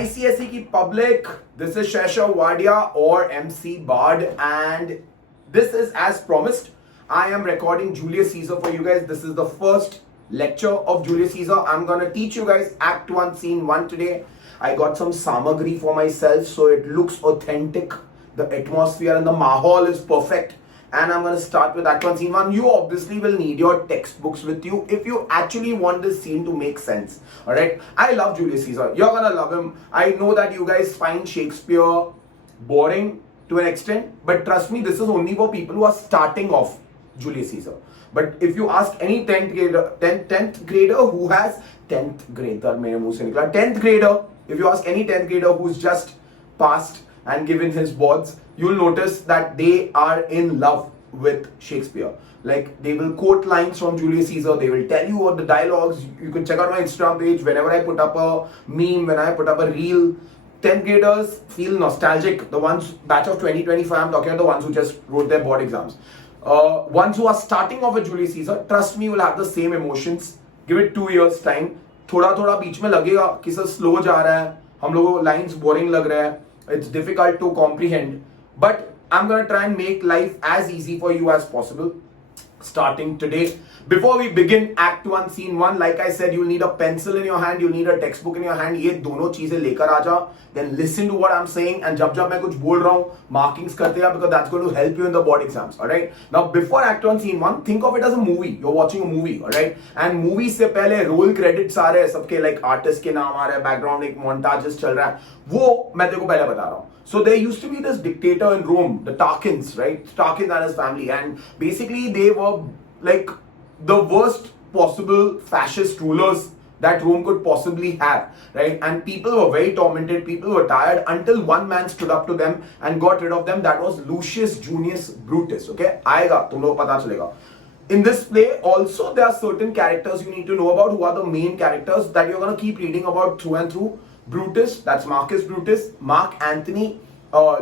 ICSE की public, this is Shesha Wadia or MC Bard, and this is as promised. I am recording Julius Caesar for you guys. This is the first lecture of Julius Caesar. I'm gonna teach you guys Act 1, Scene 1 today. I got some samagri for myself so it looks authentic. The atmosphere and the mahal is perfect. And I'm going to start with Act 1, Scene 1. You obviously will need your textbooks with you if you actually want this scene to make sense. Alright? I love Julius Caesar. You're going to love him. I know that you guys find Shakespeare boring to an extent. But trust me, this is only for people who are starting off Julius Caesar. But if you ask any 10th grader who has 10th grader, if you ask any 10th grader who's just passed and given his boards, you'll notice that they are in love with Shakespeare. Like, they will quote lines from Julius Caesar, they will tell you what the dialogues. You can check out my Instagram page. Whenever I put up a meme, when I put up a reel, 10th graders feel nostalgic. The ones, batch of 2025, I'm talking about the ones who just wrote their board exams. Ones who are starting off with Julius Caesar, trust me, will have the same emotions. Give it 2 years time. थोड़ा थोड़ा बीच में लगेगा कि sir slow जा रहा है, हम लोगों को लाइंस बोरिंग लग रहा है, it's difficult to comprehend, but I'm going to try and make life as easy for you as possible starting today. Before we begin Act 1, Scene 1, like I said, you'll need a pencil in your hand, you'll need a textbook in your hand. ये दोनों चीजें लेकर आ जा. Then listen to what I'm saying, and जब मैं कुछ बोल रहा हूँ, markings करते रहा, because that's going to help you in the board exams. Alright? Now before Act 1, Scene 1, think of it as a movie. You're watching a movie. Alright? And movie से पहले roll credits आ रहे हैं, सबके like artist के नाम आ रहे हैं, background एक montages चल रहा है. वो मैं तेरे को पहले बता रहा हूँ. So there used to be this dictator in Rome, the Tarquins, right? Tarquin and his family, and basically they were like the worst possible fascist rulers that Rome could possibly have, right? And people were very tormented, people were tired, until one man stood up to them and got rid of them. That was Lucius Junius Brutus, okay? आएगा, तुम लोग पता चलेगा. In this play, also there are certain characters you need to know about who are the main characters that you're going to keep reading about through and through. Brutus, that's Marcus Brutus, Mark Antony,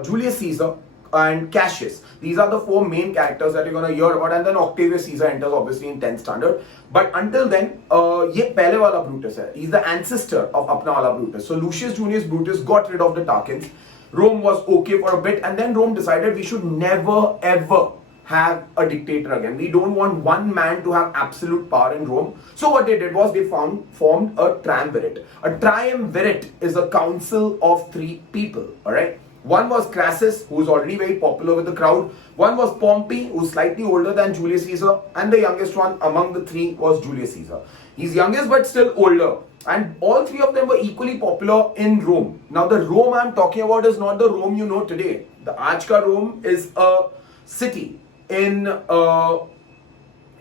Julius Caesar, and Cassius. These are the 4 main characters that you're going to hear about, and then Octavius Caesar enters obviously in 10th standard. But until then, ये पहले वाला Brutus है. He's the ancestor of अपना वाला Brutus. So Lucius Junius Brutus got rid of the Tarquins. Rome was okay for a bit, and then Rome decided we should never ever have a dictator again. We don't want one man to have absolute power in Rome. So what they did was they formed a triumvirate. A triumvirate is a council of 3 people, alright? One was Crassus, who was already very popular with the crowd. One was Pompey, who's slightly older than Julius Caesar. And the youngest one among the 3 was Julius Caesar. He's youngest but still older. And all 3 of them were equally popular in Rome. Now the Rome I'm talking about is not the Rome you know today. The Aaj ka Rome is a city in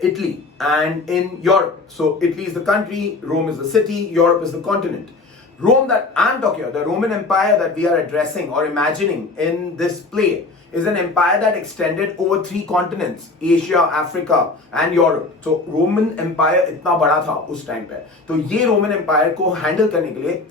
Italy and in Europe. So Italy is the country, Rome is the city, Europe is the continent. Rome that I'm talking about, the Roman Empire that we are addressing or imagining in this play, is an empire that extended over 3 continents, Asia, Africa and Europe. So Roman Empire इतना बड़ा था उस time पे. तो ये Roman Empire को handle करने के लिए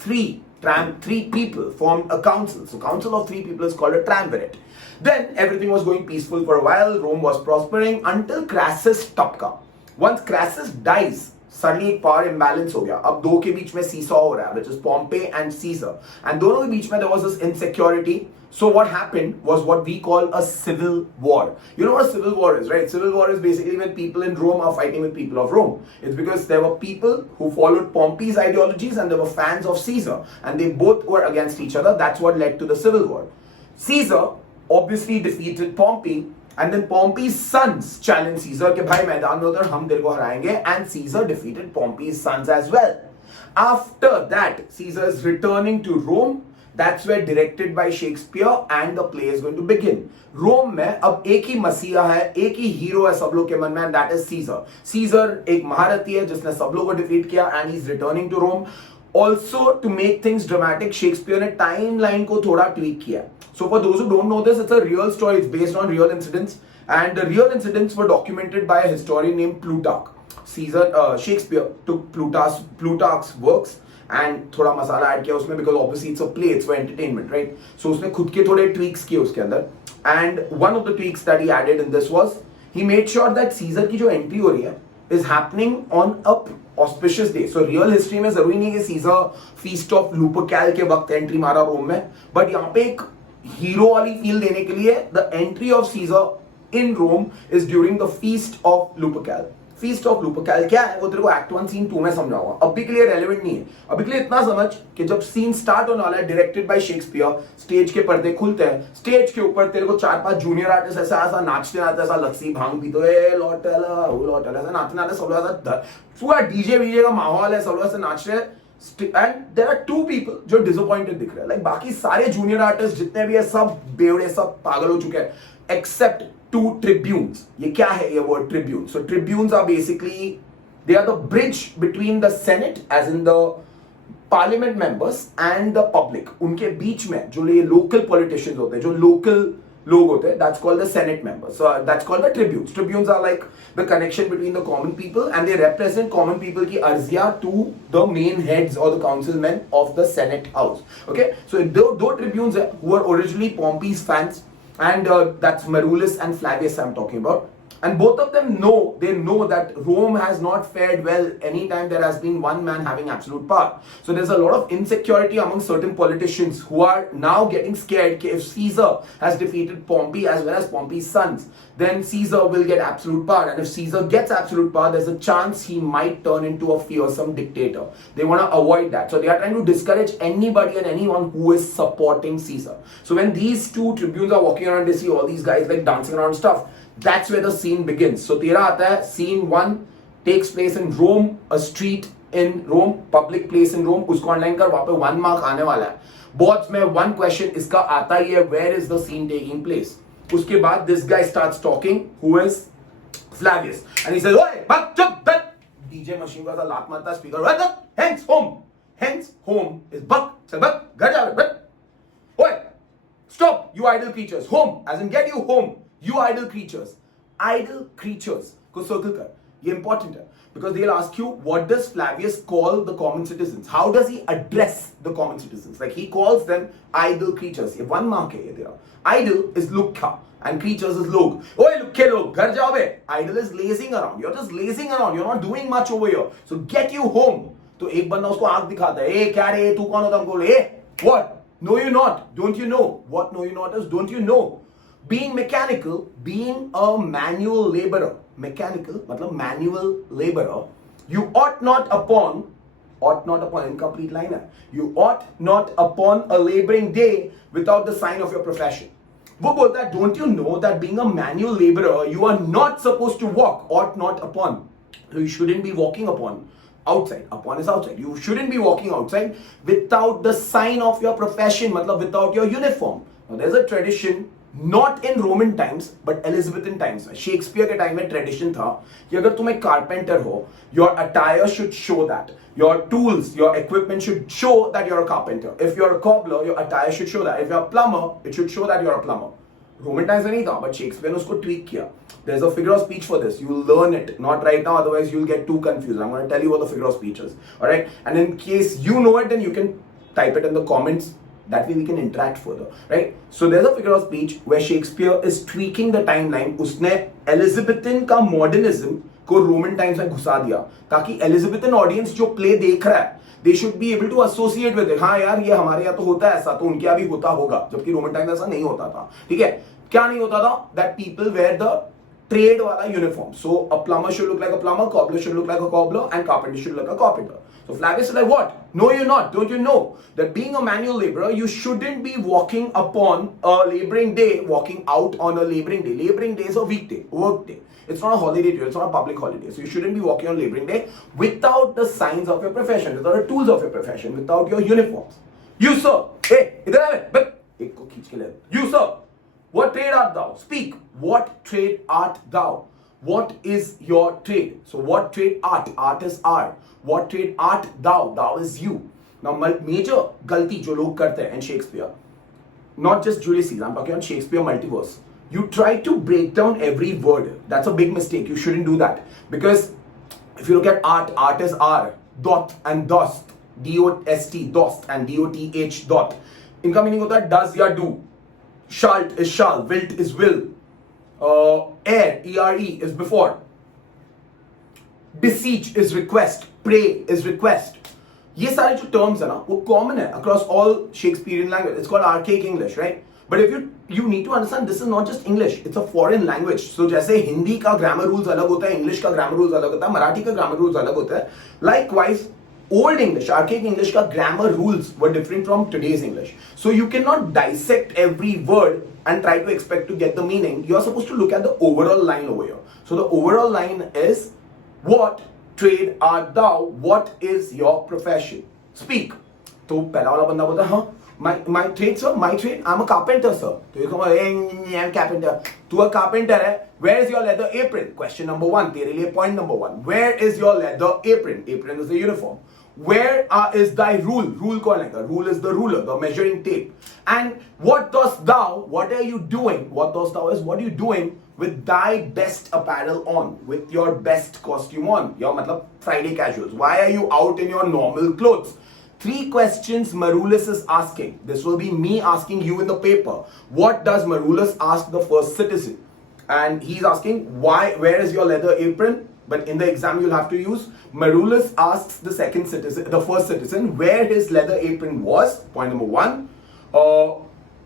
3 people formed a council. So council of 3 people is called a triumvirate. Then everything was going peaceful for a while. Rome was prospering until Crassus टपका. Once Crassus dies, suddenly एक power imbalance हो गया. अब 2 के बीच में seesaw हो रहा है, which is Pompey and Caesar. And दोनों के बीच में there was this insecurity. So what happened was what we call a civil war. You know what a civil war is, right? Civil war is basically when people in Rome are fighting with people of Rome. It's because there were people who followed Pompey's ideologies and there were fans of Caesar. And they both were against each other. That's what led to the civil war. Caesar obviously defeated Pompey. And then Pompey's sons challenged Caesar कि भाई मैदान में उतर हम तेरे को हराएंगे. And Caesar defeated Pompey's sons as well. After that, Caesar is returning to Rome. That's where, directed by Shakespeare, and the play is going to begin. Rome में अब एक ही मसीहा है, एक ही हीरो है सब लोग के मन में, and that is Caesar. Caesar एक महारथी है जिसने सब लोगों को defeat किया, and he's returning to Rome. Also, to make things dramatic, Shakespeare ने timeline को थोड़ा tweak किया. So for those who don't know this, it's a real story. It's based on real incidents, and the real incidents were documented by a historian named Plutarch. Shakespeare took Plutarch's works and थोड़ा मसाला add किया उसमें, because obviously it's a play, it's for entertainment, right? So उसने खुद के थोड़े tweaks किए उसके अंदर, and one of the tweaks that he added in this was he made sure that Caesar की जो entry हो रही है is happening on a auspicious day. So real history में जरूरी नहीं कि सीजर फीस्ट ऑफ लुपरकैल के वक्त एंट्री मारा रोम में, बट यहाँ पे एक हीरो वाली फील देने के लिए the entry of Caesar in Rome is during the feast of Lupercal. Feast of Lupercal क्या है वो तेरे को एक्ट 1 सीन 2 में समझाऊंगा. अभी के लिए रेलेवेंट नहीं है. अभी के लिए इतना समझ कि जब सीन स्टार्ट होने वाला है, डायरेक्टेड बाय शेक्सपियर, स्टेज के पर्दे खुलते हैं, स्टेज के ऊपर तेरे को 4-5 जूनियर आर्टिस्ट ऐसा नाचते नाचते ऐसा लस्सी भांग पीते हुए लौटेला ऐसा नाचते नाचते सब ऐसा पूरा डीजे वीजे का माहौल है, सब ऐसे नाच रहे हैं. एंड देयर आर 2 पीपल जो डिसअपॉइंटेड दिख रहे हैं. लाइक बाकी सारे जूनियर आर्टिस्ट जितने भी है सब बेवड़े, सब पागल हो चुके हैं, एक्सेप्ट 2 tribunes. ये क्या है ये word tribune? So tribunes are basically, they are the bridge between the Senate, as in the parliament members, and the public. उनके बीच में जो ये local politicians होते हैं, जो local लोग होते हैं, that's called the Senate members. So that's called the tribunes. Tribunes are like the connection between the common people, and they represent common people की अर्जिया to the main heads or the councilmen of the Senate house. Okay, so दो tribunes who were originally Pompey's fans. And that's Marullus and Flavius I'm talking about. And both of them they know that Rome has not fared well anytime there has been one man having absolute power. So there's a lot of insecurity among certain politicians who are now getting scared that if Caesar has defeated Pompey as well as Pompey's sons, then Caesar will get absolute power. And if Caesar gets absolute power, there's a chance he might turn into a fearsome dictator. They want to avoid that. So they are trying to discourage anybody and anyone who is supporting Caesar. So when these 2 tribunes are walking around, they see all these guys like dancing around stuff. That's where the scene begins. So तेरा आता है scene 1 takes place in Rome, a street in Rome, public place in Rome. उसको online कर, वहां पे 1 mark आने वाला है. बहुत में 1 क्वेश्चन इसका आता ही है, where is the scene taking place? उसके बाद this guy starts talking, who is Flavius, and he says, "Oi, bak chup bat." DJ machine का लात मारता speaker, hence home is bak, say bak, घर जा बक. Oi, stop, you idle creatures. Home, as in get you home. You idle creatures. Idle creatures को circle कर. ये important है because they'll ask you, what does Flavius call the common citizens? How does he address the common citizens? Like he calls them idle creatures. ये 1 mark है ये तेरा. Idle is lukha and creatures is log. ओए लुक्खे लोग घर जाओ बे. Idle is lazing around. You're just lazing around. You're not doing much over here. So get you home. तो एक बंदा उसको आंख दिखाता है. ए क्या रे तू कौन होता हमको? ए what? No you're not. Don't you know? What no you're not is don't you know? Being mechanical, being a manual laborer, mechanical मतलब manual laborer, you ought not upon incomplete line है, you ought not upon a laboring day without the sign of your profession. वो बोलता है, don't you know that being a manual laborer you are not supposed to walk, ought not upon, so you shouldn't be walking upon outside, upon is outside, you shouldn't be walking outside without the sign of your profession, मतलब without your uniform. Now there's a tradition not in Roman times but Elizabethan times में, Shakespeare के time में tradition था कि अगर तुम एक carpenter हो, your attire should show that, your tools, your equipment should show that you're a carpenter. If you're a cobbler, your attire should show that. If you're a plumber, it should show that you're a plumber. Roman times में नहीं था, but Shakespeare ने उसको tweak किया. There's a figure of speech for this. You will learn it, not right now, otherwise you'll get too confused. I'm going to tell you what the figure of speech is. All right, and in case you know it, then you can type it in the comments. That way we can interact further, right? So there's a figure of speech where Shakespeare is tweaking the timeline. उसने Elizabethan का modernism को Roman times में घुसा दिया ताकि Elizabethan audience जो play देख रहा है, they should be able to associate with it. हाँ यार ये हमारे यहाँ तो होता है ऐसा, तो उनके यहाँ भी होता होगा, जबकि Roman times ऐसा नहीं होता था. ठीक है, क्या नहीं होता था? That people wear the trade वाला uniform. So a plumber should look like a plumber, cobbler should look like a cobbler, and carpenter should look like a carpenter. So Flavius is like, what? No, you're not. Don't you know that being a manual laborer, you shouldn't be walking upon a laboring day, walking out on a laboring day. Laboring day is a weekday, work day. It's not a holiday day. It's not a public holiday. So you shouldn't be walking on laboring day without the signs of your profession, without the tools of your profession, without your uniforms. You sir, hey, idhar aa bhai, ek ko kheench ke le. You sir, what trade art thou? Speak. What trade art thou? What is your trade? So what trade art? Art is art. What trade art thou? Thou is you. Now major galti jo log karte hain in Shakespeare, not just Julius Caesar, I'm talking about Shakespeare multiverse. You try to break down every word. That's a big mistake. You shouldn't do that, because if you look at art, art is R, dot and dost, D-O-S-T, dost and D-O-T-H, dot. इनका meaning होता है does या do. Shalt is shall, wilt is will. Ere, E-R-E is before. Beseech is request. pray is request. ये सारे जो terms है ना वो common है across all Shakespearean language. It's called archaic English, right? But if you need to understand, this is not just English, it's a foreign language. So जैसे हिंदी का grammar rules अलग होता है, English का grammar rules अलग होता है, मराठी का grammar rules अलग होता है. Likewise, old English, archaic English का grammar rules were different from today's English. So you cannot dissect every word and try to expect to get the meaning. You are supposed to look at the overall line over here. So the overall line is, what trade art thou? What is your profession? Speak. तो पहला वाला बंदा बोलता है, हाँ, my trade sir, my trade, I'm a carpenter sir. तो ये कहूँगा, I'm carpenter. तू a carpenter है. Where is your leather apron? Question number 1. तेरे लिए point number 1. Where is your leather apron? Apron is the uniform. Where is thy rule? Rule कौन है? Rule is the ruler, the measuring tape. And what dost thou? What are you doing? What dost thou is what are you doing with thy best apparel on, with your best costume on? Your मतलब Friday casuals. Why are you out in your normal clothes? 3 questions Marulus is asking. This will be me asking you in the paper. What does Marulus ask the first citizen? And he's asking, why? Where is your leather apron? But in the exam you'll have to use, Marulus asks the first citizen, where his leather apron was, point number 1.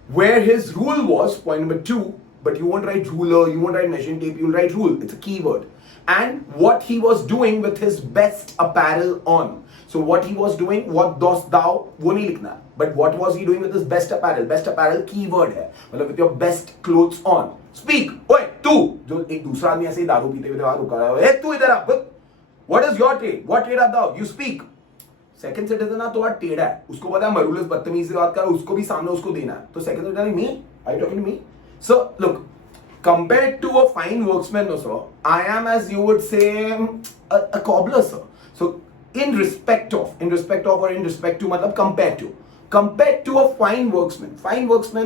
Where his rule was, point number 2. But you won't write ruler, you won't write measuring tape, you'll write rule. It's a keyword. And what he was doing with his best apparel on. So what he was doing, what dost thou, वो नहीं लिखना. But what was he doing with his best apparel? Best apparel keyword है. मतलब with your best clothes on. Speak. ओए तू जो एक दूसरा आदमी ऐसे ही दारू पीते हुए वहां रुका रहा है. तू इधर आ. What is your trade? What trade art thou? You speak. Second citizen ना तो टेढ़ा है. उसको पता है मरूलस बदतमीजी से बात कर रहा है. उसको भी सामने उसको देना है. तो second citizen me? Are you talking to me? So look. Compared to a fine worksman, no, sir, I am, as you would say, a cobbler, sir. So, in respect to, मतलब compared to a fine worksman,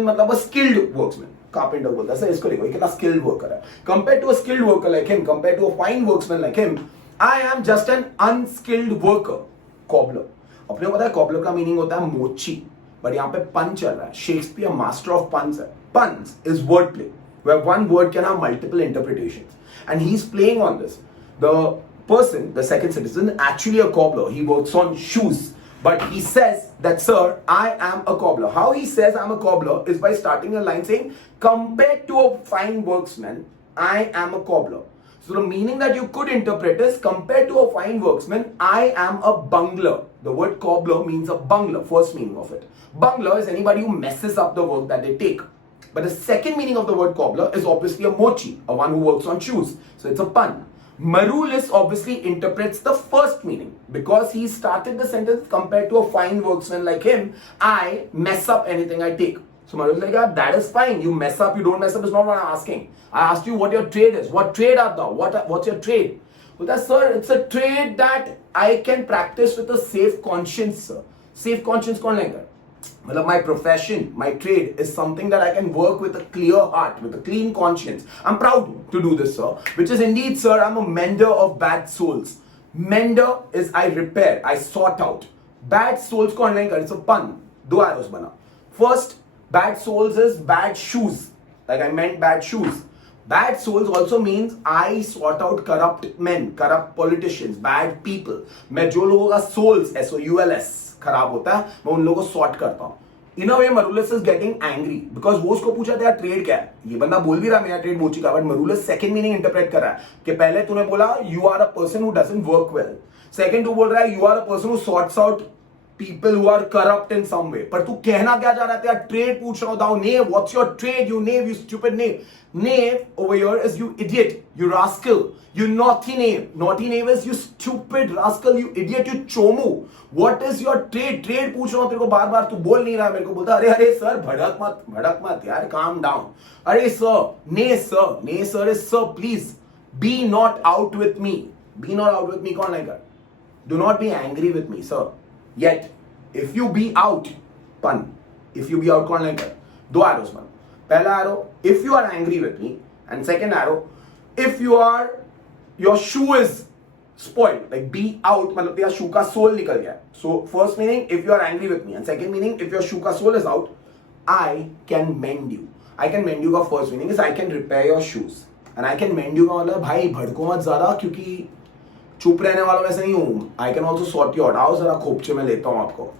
मतलब a skilled worksman. Carpenter बोलता है, sir इसको देखो, ये कितना skilled worker है. Compared to a skilled worker like him, compared to a fine worksman like him, I am just an unskilled worker. Cobbler. अपने को पता है cobbler का meaning होता है मोची, but यहाँ पे pun चल रहा है. Shakespeare master of puns है. Puns is wordplay, where one word can have multiple interpretations. And he's playing on this. The person, the second citizen, actually a cobbler. He works on shoes. But he says that, sir, I am a cobbler. How he says I'm a cobbler is by starting a line saying, compared to a fine worksman, I am a cobbler. So the meaning that you could interpret is, compared to a fine worksman, I am a bungler. The word cobbler means a bungler, first meaning of it. Bungler is anybody who messes up the work that they take. But the second meaning of the word cobbler is obviously a mochi, a one who works on shoes. So it's a pun. Marulus obviously interprets the first meaning because he started the sentence, compared to a fine worksman like him, I mess up anything I take. So Marulus is like, yeah, that is fine. You mess up, you don't mess up is not what I'm asking. I asked you what your trade is. What trade art thou? What's your trade? So that's, sir, it's a trade that I can practice with a safe conscience, sir. Safe conscience kaun lenge? Well, my profession, my trade is something that I can work with a clear heart, with a clean conscience. I'm proud to do this, sir. Which is indeed, sir, I'm a mender of bad souls. Mender is I repair, I sort out. Bad souls ko online kar, it's a pun. Do arrows bana. First, bad souls is bad shoes. Like I meant bad shoes. Bad souls also means I sort out corrupt men, corrupt politicians, bad people. मैं जो लोगों का souls, S-O-U-L-S, खराब होता है, मैं उन लोगों को सॉर्ट करता हूँ. In a way, Marulus is getting angry because वो उसको पूछा था ट्रेड क्या है. ये बंदा बोल भी रहा मेरा ट्रेड मोची का, but Marulus second meaning interpret कर रहा है कि पहले तूने बोला you are a person who doesn't work well. Second तू बोल रहा है you are a person who sorts out people who are corrupt in some way. पर तू कहना क्या चाह रहा था? ट्रेड पूछ रहा हूँ. Thou knave, what's your trade? You knave, you stupid knave. Knave over here is you idiot, you rascal, you naughty knave. Naughty knave is you stupid rascal, you idiot, you chomu. What is your trade? Trade पूछ रहा हूँ तेरे को बार बार, तू बोल नहीं रहा. मेरे को बोलता अरे अरे सर भड़क मत यार, calm down. अरे sir, nay sir is sir, please be not out with me. Be not out with me कौन लाएगा? Do not be angry with me, sir. Yet, if you be out, pun. If you be out, कौन लाएगा? दो arrows बन. पहला arrow, if you are angry with me, and second arrow, if your shoe is spoiled, like be out, मतलब तेरा shoe का sole निकल गया. So first meaning, if you are angry with me, and second meaning, if your shoe का sole is out, I can mend you. I can mend you का first meaning is I can repair your shoes, and I can mend you का मतलब भाई भड़को मत ज़्यादा क्योंकि चुप रहने वालों में से नहीं हूं. I can also sort you out. आओ जरा खोपचे में लेता हूं आपको.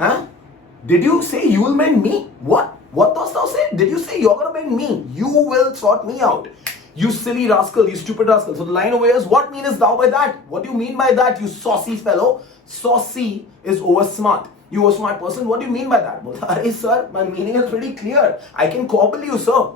हाँ? Did you say you will bend me? What? What dost thou say? Did you say you're gonna bend me? You will sort me out. You silly rascal, you stupid rascal. So the line over here is, what meanest thou by that? What do you mean by that, you saucy fellow? Saucy is over smart. You a smart person, what do you mean by that? Hey sir, my meaning is pretty clear. I can cobble you, sir.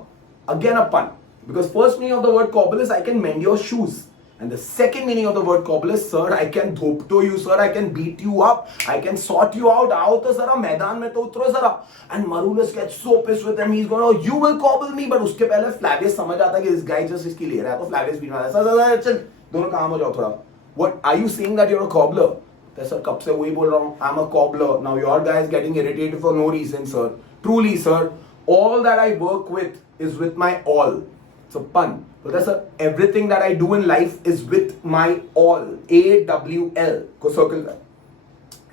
Again a pun. Because first meaning of the word cobble is I can mend your shoes. And the second meaning of the word cobble is, sir, I can dhopto you, sir, I can beat you up, I can sort you out. Aao to zara, maidan mein to utro zara. And Marulus gets so pissed with him, he's going, oh, you will cobble me. But uske pehle Flavius samajh aata कि this guy just iski le raha hai. To Flavius beat रहा है. Sir, चल, दोनों काम हो जाओ थोड़ा. What, are you saying that you're a cobbler? Sir, कब से वही बोल रहा हूँ. I'm a cobbler. Now your guy is getting irritated for no reason, sir. Truly, sir, all that I work with is with my all. It's a pun. So that's everything that I do in life is with my all. AWL. Go circle that.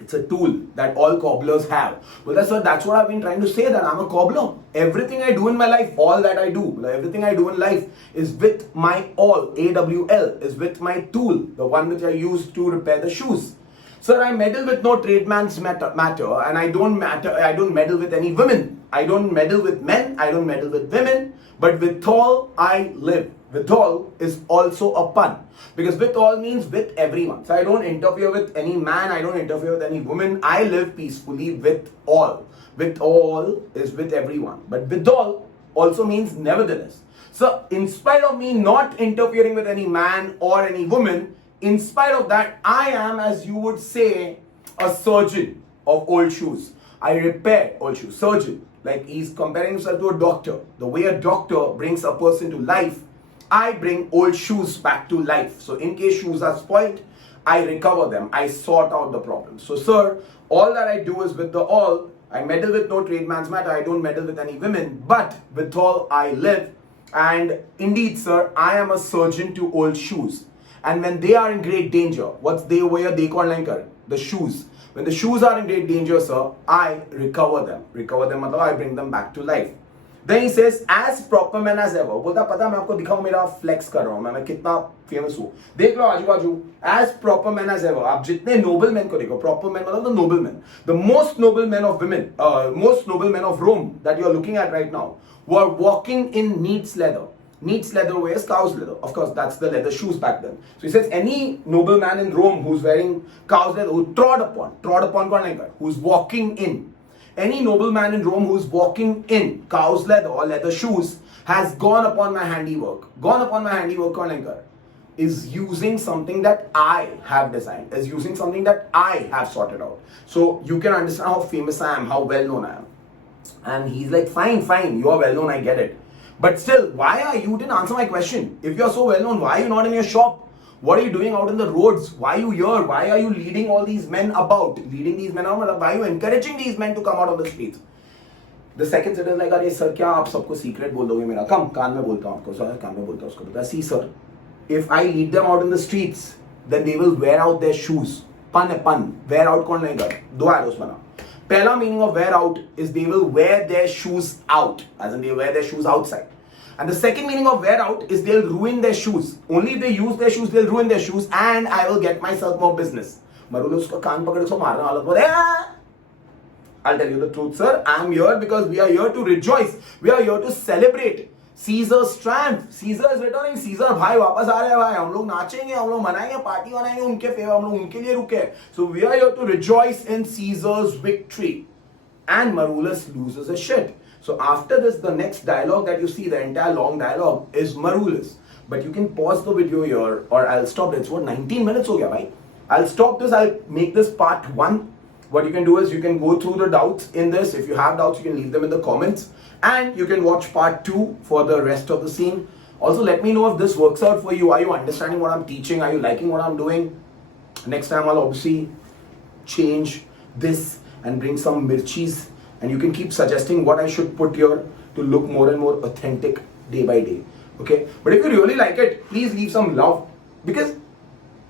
It's a tool that all cobblers have. Well, that's what I've been trying to say, that I'm a cobbler. Everything I do in my life, all that I do, everything I do in life is with my all. AWL is with my tool, the one which I use to repair the shoes. Sir, I meddle with no tradesman's matter, and I don't meddle with any women. I don't meddle with men, I don't meddle with women, but withal I live. Withal is also a pun, because withal means with everyone. So I don't interfere with any man, I don't interfere with any woman. I live peacefully with all. With all is with everyone, but withal also means nevertheless. So in spite of me not interfering with any man or any woman, in spite of that, I am, as you would say, a surgeon of old shoes. I repair old shoes. Surgeon, like he's comparing himself to a doctor. The way a doctor brings a person to life, I bring old shoes back to life. So in case shoes are spoiled, I recover them. I sort out the problem. So sir, all that I do is with the all. I meddle with no tradesman's matter. I don't meddle with any women, but with all I live. And indeed, sir, I am a surgeon to old shoes. And when they are in great danger, what's they over here? They call like the shoes. When the shoes are in great danger, sir, I recover them. Recover them, matlab I bring them back to life. Then he says, as proper man as ever. बोलता पता मैं आपको दिखाऊं मेरा flex कर रहा हूं मैं कितना famous हूं. देख लो आजू बाजू. As proper man as ever. आप जितने noble men को देखो. Proper men मतलब the noble men. The most noble men of women, most noble men of Rome that you are looking at right now, were walking in neat's leather. Neat's leather wears cow's leather. Of course, that's the leather shoes back then. So he says any nobleman in Rome who's wearing cow's leather, who trod upon kaun nahi kar, who's walking in. Any nobleman in Rome who's walking in cow's leather or leather shoes has gone upon my handiwork. Gone upon my handiwork kaun nahi kar, is using something that I have designed, is using something that I have sorted out. So you can understand how famous I am, how well known I am. And he's like, fine, you are well known, I get it. But still, you didn't answer my question. If you're so well known, why are you not in your shop? What are you doing out in the roads? Why are you here? Why are you leading all these men about? Leading these men out? Why are you encouraging these men to come out on the streets? The second citizen is like, अरे sir, क्या आप सबको secret बोल दोगे मेरा? Come, कान में बोलता हूँ आपको. सर कान में बोलता हूँ उसको. बता, see sir, if I lead them out in the streets, then they will wear out their shoes. Pun है pun. Wear out कौन नहीं कर? दो arrows बना. Pehla meaning of wear out is they will wear their shoes out, as in they wear their shoes outside. And the second meaning of wear out is they'll ruin their shoes. Only if they use their shoes, they'll ruin their shoes, and I will get myself more business. Marulu usko kaan pakad usko marna wala bole. I'll tell you the truth, sir. I'm here because we are here to rejoice. We are here to celebrate Caesar's triumph. Caesar is returning. Caesar भाई वापस आ रहे हैं भाई. हम लोग नाचेंगे, हम लोग मनाएंगे, पार्टी मनाएंगे उनके फेवर, हम लोग उनके लिए रुके. So we are here to rejoice in Caesar's victory. And Marulus loses his shit. So after this, the next dialogue that you see, the entire long dialogue, is Marulus. But you can pause the video here, or I'll stop it. It's what, 19 minutes ho gaya, bhai? I'll stop this. I'll make this part 1. What you can do is you can go through the doubts in this. If you have doubts, you can leave them in the comments. And you can watch part 2 for the rest of the scene. Also, let me know if this works out for you. Are you understanding what I'm teaching? Are you liking what I'm doing? Next time, I'll obviously change this and bring some mirchis. And you can keep suggesting what I should put here to look more and more authentic day by day. Okay? But if you really like it, please leave some love. Because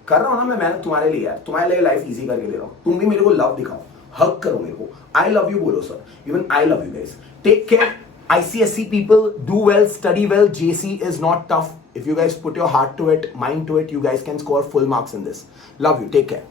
कर रहा हूँ ना मैं मेहनत तुम्हारे लिए यार, तुम्हारे लिए लाइफ इजी करके दे रहा हूँ. तुम भी मेरे को लव दिखाओ, हक करो मेरे को. I love you बोलो sir. Even I love you guys. Take care. ICSC people, do well, study well. JC is not tough. If you guys put your heart to it, mind to it, you guys can score full marks in this. Love you. Take care.